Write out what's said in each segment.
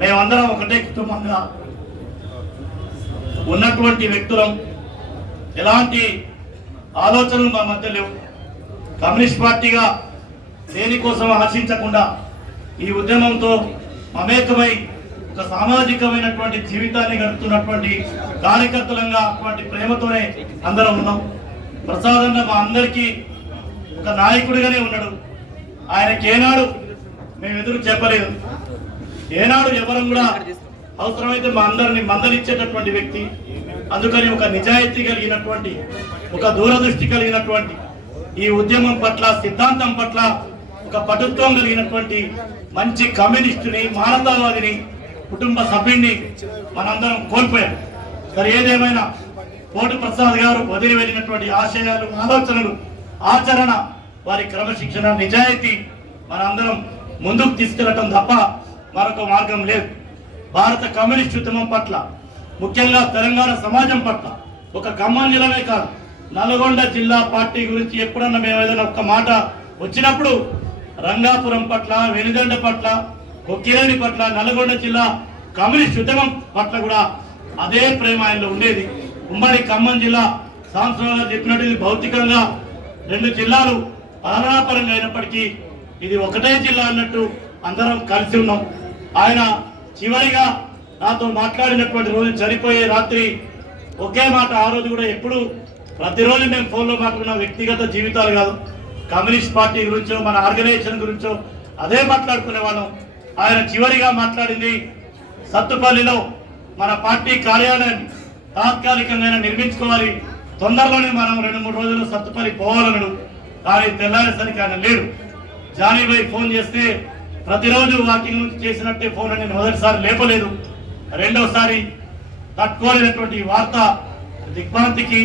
మేమందరం ఒకటే కుటుంబంగా ఉన్నటువంటి వ్యక్తులం. ఎలాంటి ఆలోచనలు మా మధ్య లేవు. కమ్యూనిస్ట్ పార్టీగా దేనికోసం ఆశించకుండా ఈ ఉద్యమంతో మమేకమై ఒక సామాజికమైనటువంటి జీవితాన్ని గడుపుతున్నటువంటి కార్యకర్తలంగా అటువంటి ప్రేమతోనే అందరం ఉన్నాం. ప్రసాదన్న మా అందరికీ ఒక నాయకుడిగానే ఉన్నాడు. ఆయనకేనాడు మేము ఎదురు చెప్పలేదు. ఏనాడు ఎవరం కూడా అవసరమైతే మా అందరిని మందలిచ్చేటటువంటి వ్యక్తి అందుకని ఒక నిజాయితీ కలిగినటువంటి ఒక దూరదృష్టి కలిగినటువంటి ఈ ఉద్యమం పట్ల సిద్ధాంతం పట్ల ఒక పటుత్వం కలిగినటువంటి మంచి కమ్యూనిస్టుని మానవతావాదిని కుటుంబ సభ్యుడిని మనందరం కోల్పోయాం. సరే ఏదేమైనా కోటి ప్రసాద్ గారు వదిలి వెళ్ళినటువంటి ఆశయాలు ఆలోచనలు ఆచరణ వారి క్రమశిక్షణ నిజాయితీ మనందరం ముందుకు తీసుకెళ్ళటం తప్ప మరొక మార్గం లేదు. భారత కమ్యూనిస్ట్ ఉద్యమం పట్ల ముఖ్యంగా తెలంగాణ సమాజం పట్ల ఒక ఖమ్మం జిల్లానే కాదు. నల్గొండ జిల్లా పార్టీ గురించి ఎప్పుడన్నా మేము ఏదైనా ఒక మాట వచ్చినప్పుడు రంగాపురం పట్ల వెనుదండ పట్ల కొక్కిరేణి పట్ల నల్గొండ జిల్లా కమ్యూనిస్ట్ ఉద్యమం పట్ల కూడా అదే ప్రేమ ఆయనలో ఉండేది. ఉమ్మడి ఖమ్మం జిల్లా సాంస్కృతికంగా చెప్పినట్టు భౌతికంగా రెండు జిల్లాలు పాలనాపరంగా అయినప్పటికీ ఇది ఒకటే జిల్లా అన్నట్టు అందరం కలిసి ఉన్నాం. ఆయన చివరిగా నాతో మాట్లాడినటువంటి రోజు చనిపోయే రాత్రి ఒకే మాట ఆ రోజు కూడా ఎప్పుడు ప్రతిరోజు మేము ఫోన్లో మాట్లాడిన వ్యక్తిగత జీవితాలు కాదు. కమ్యూనిస్ట్ పార్టీ గురించో మన ఆర్గనైజేషన్ గురించో అదే మాట్లాడుకునే వాళ్ళం. ఆయన చివరిగా మాట్లాడింది సత్తుపల్లిలో మన పార్టీ కార్యాలయాన్ని తాత్కాలికంగా నిర్మించుకోవాలి. తొందరలోనే మనం రెండు మూడు రోజులు సత్తుపల్లి పోవాలన్నాడు. కానీ తెల్లారేసరికి ఆయన లేడు. జానీభాయ్ ఫోన్ చేస్తే ప్రతిరోజు వాకింగ్ నుంచి చేసినట్టే ఫోన్ అని మొదటిసారి లేపలేదు. రెండోసారి తట్టుకోలేనటువంటి వార్త దిగ్భ్రాంతికి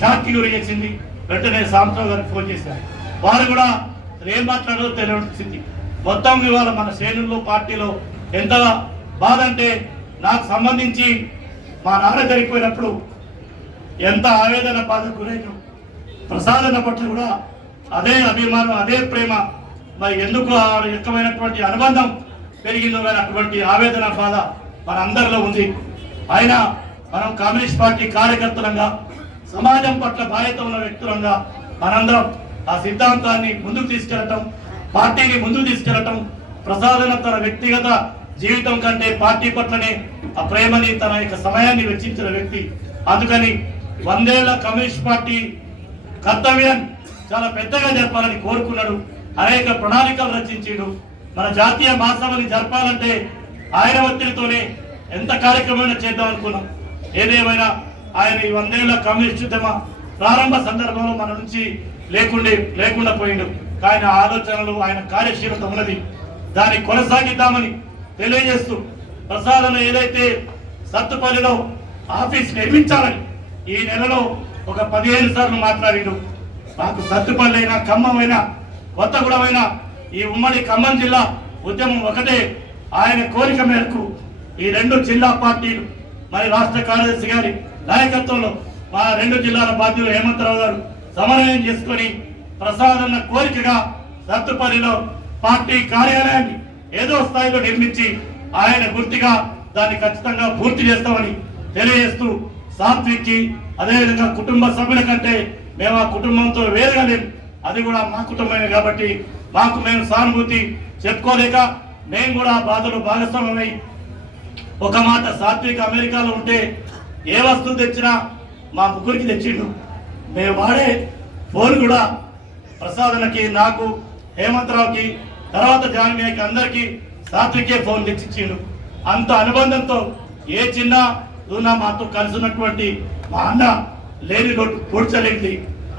షాక్కి గురి చేసింది. వెంటనే సాంసరావు గారికి ఫోన్ చేశారు వారు కూడా ఏం మాట్లాడదో తెలియని స్థితి. మొత్తం ఇవాళ మన శ్రేణుల్లో పార్టీలో ఎంత బాధ అంటే నాకు సంబంధించి మా నాన్న చనిపోయినప్పుడు ఎంత ఆవేదన బాధ గురైన ప్రసాదన పట్ల కూడా అదే అభిమానం అదే ప్రేమ మరి ఎందుకు ఆ రకమైనటువంటి అనుబంధం పెరిగిందో కానీ అటువంటి ఆవేదన బాధ మన అందరిలో ఉంది. అయినా మనం కమ్యూనిస్ట్ పార్టీ కార్యకర్తలంగా సమాజం పట్ల బాధ్యత ఉన్న వ్యక్తులంగా మనందరం ఆ సిద్ధాంతాన్ని ముందుకు తీసుకెళ్ళటం పార్టీని ముందుకు తీసుకెళ్ళటం ప్రసాదన తన వ్యక్తిగత జీవితం కంటే పార్టీ పట్లనే ఆ ప్రేమని తన యొక్క సమయాన్ని వెచ్చించిన వ్యక్తి. అందుకని వందేళ్ళ కమ్యూనిస్ట్ పార్టీ కర్తవ్యాన్ని చాలా పెద్దగా జరపాలని కోరుకున్నాడు. అనేక ప్రణాళికలు రచించాడు. మన జాతీయ మహాసభని జరపాలంటే ఆయన ఒత్తిడితోనే ఎంత కార్యక్రమం చేద్దాం అనుకున్నాం. ఏదేమైనా ఆయన ఈ వందేళ్ళ కమ్యూనిస్ట్ ఉద్యమ ప్రారంభ సందర్భంలో మన నుంచి లేకుండే లేకుండా పోయిండు. ఆయన ఆలోచనలు ఆయన కార్యశీలత ఉన్నది. దాన్ని కొనసాగిద్దామని తెలియజేస్తూ ప్రసాదన ఏదైతే సత్తుపల్లిలో ఆఫీస్ నిర్మించాలని ఈ నెలలో ఒక పదిహేను సార్లు మాట్లాడిండు. మాకు సత్తుపల్లి అయినా ఖమ్మం అయినా కొత్తగూడమైన ఈ ఉమ్మడి ఖమ్మం జిల్లా ఉద్యమం ఒకటే. ఆయన కోరిక మేరకు ఈ రెండు జిల్లా పార్టీలు మరి రాష్ట్ర కార్యదర్శి గారి నాయకత్వంలో మా రెండు జిల్లాల బాధ్యులు హేమంతరావు గారు సమన్వయం చేసుకొని ప్రసాదన్న కోరికగా సత్తుపల్లిలో పార్టీ కార్యాలయాన్ని ఏదో స్థాయిలో నిర్మించి ఆయన గుర్తిగా దాన్ని ఖచ్చితంగా పూర్తి చేస్తామని తెలియజేస్తూ సాత్విక్కి అదేవిధంగా కుటుంబ సభ్యుల కంటే మేము ఆ కుటుంబంతో వేరుగా లేము. అది కూడా మా కుటుంబమే కాబట్టి మాకు మేము సానుభూతి చెప్పుకోలేక మేము కూడా బాధలు భాగస్వామ్యమై ఒక మాట సాత్విక అమెరికాలో ఉంటే ఏ వస్తువు తెచ్చినా మా ముగ్గురికి తెచ్చిండు. మేము వాడే ఫోన్ కూడా ప్రసాదనకి నాకు హేమంతరావుకి తర్వాత జాన్మయ్యకి అందరికీ సాత్వికే ఫోన్ తెచ్చిచ్చిండు. అంత అనుబంధంతో ఏ చిన్న ఉన్నా మాతో కలిసి ఉన్నటువంటి మా అన్న లేని లోటు పూడ్చలేంది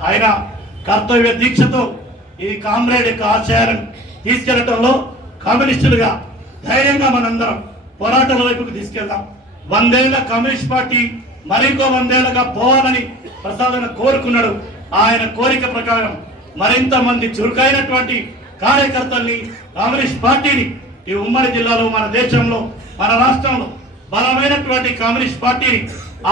ఆయన కర్తవ్య దీక్షతో ఈ కామ్రేడ్ యొక్క ఆశయాలను తీసుకెళ్ళటంలో కమ్యూనిస్టులుగా ధైర్యంగా మనందరం పోరాటాల వైపుకు తీసుకెళ్దాం. వందేళ్ళ కమ్యూనిస్ట్ పార్టీ మరింకో వందేళ్ళుగా పోవాలని ప్రసాదన కోరుకున్నాడు. ఆయన కోరిక ప్రకారం మరింత మంది చురుకైనటువంటి కార్యకర్తల్ని కమ్యూనిస్ట్ పార్టీని ఈ ఉమ్మడి జిల్లాలో మన దేశంలో మన రాష్ట్రంలో బలమైనటువంటి కమ్యూనిస్ట్ పార్టీని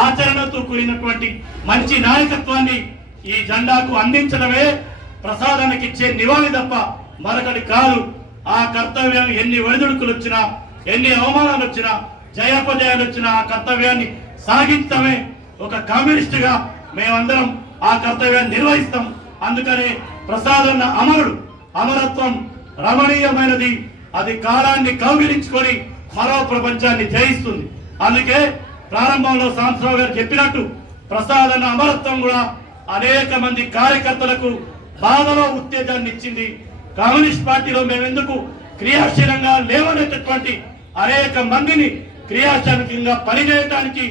ఆచరణతో కూడినటువంటి మంచి నాయకత్వాన్ని ఈ జెండాకు అందించడమే ప్రసాదానికి ఇచ్చే నివాళి తప్ప మరొకటి కాదు. ఆ కర్తవ్యం ఎన్ని ఒడిదుడుకులు వచ్చినా ఎన్ని అవమానాలు వచ్చినా జయాపజయాలు వచ్చినా ఆ కర్తవ్యాన్ని సాగించడమే ఒక కమ్యూనిస్టుగా మేమందరం ఆ కర్తవ్యాన్ని నిర్వహిస్తాం. అందుకనే ప్రసాదన్న అమరుడు అమరత్వం రమణీయమైనది. అది కాలాన్ని కౌగిలించుకొని మరో ప్రపంచాన్ని జయిస్తుంది. అందుకే ప్రారంభంలో సాంసరావు గారు చెప్పినట్టు ప్రసాదన్న అమరత్వం కూడా అనేక మంది కార్యకర్తలకు బాధలో ఉత్తేజాన్ని ఇచ్చింది కమ్యూనిస్ట్ పార్టీలో మేమెందుకు క్రియాశీలంగా లేవనేటటువంటి అనేక మందిని క్రియాశీలకంగా పనిచేయటానికి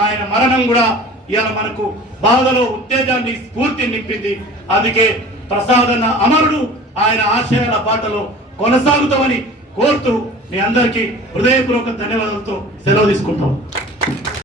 ఆయన మరణం కూడా ఇలా మనకు బాధలో ఉత్తేజాన్ని స్ఫూర్తి నింపింది. అందుకే ప్రసాదన్న అమరుడు ఆయన ఆశయాల బాటలో కొనసాగుతామని కోరుతూ మీ అందరికీ హృదయపూర్వక ధన్యవాదాలతో సెలవు తీసుకుంటాం.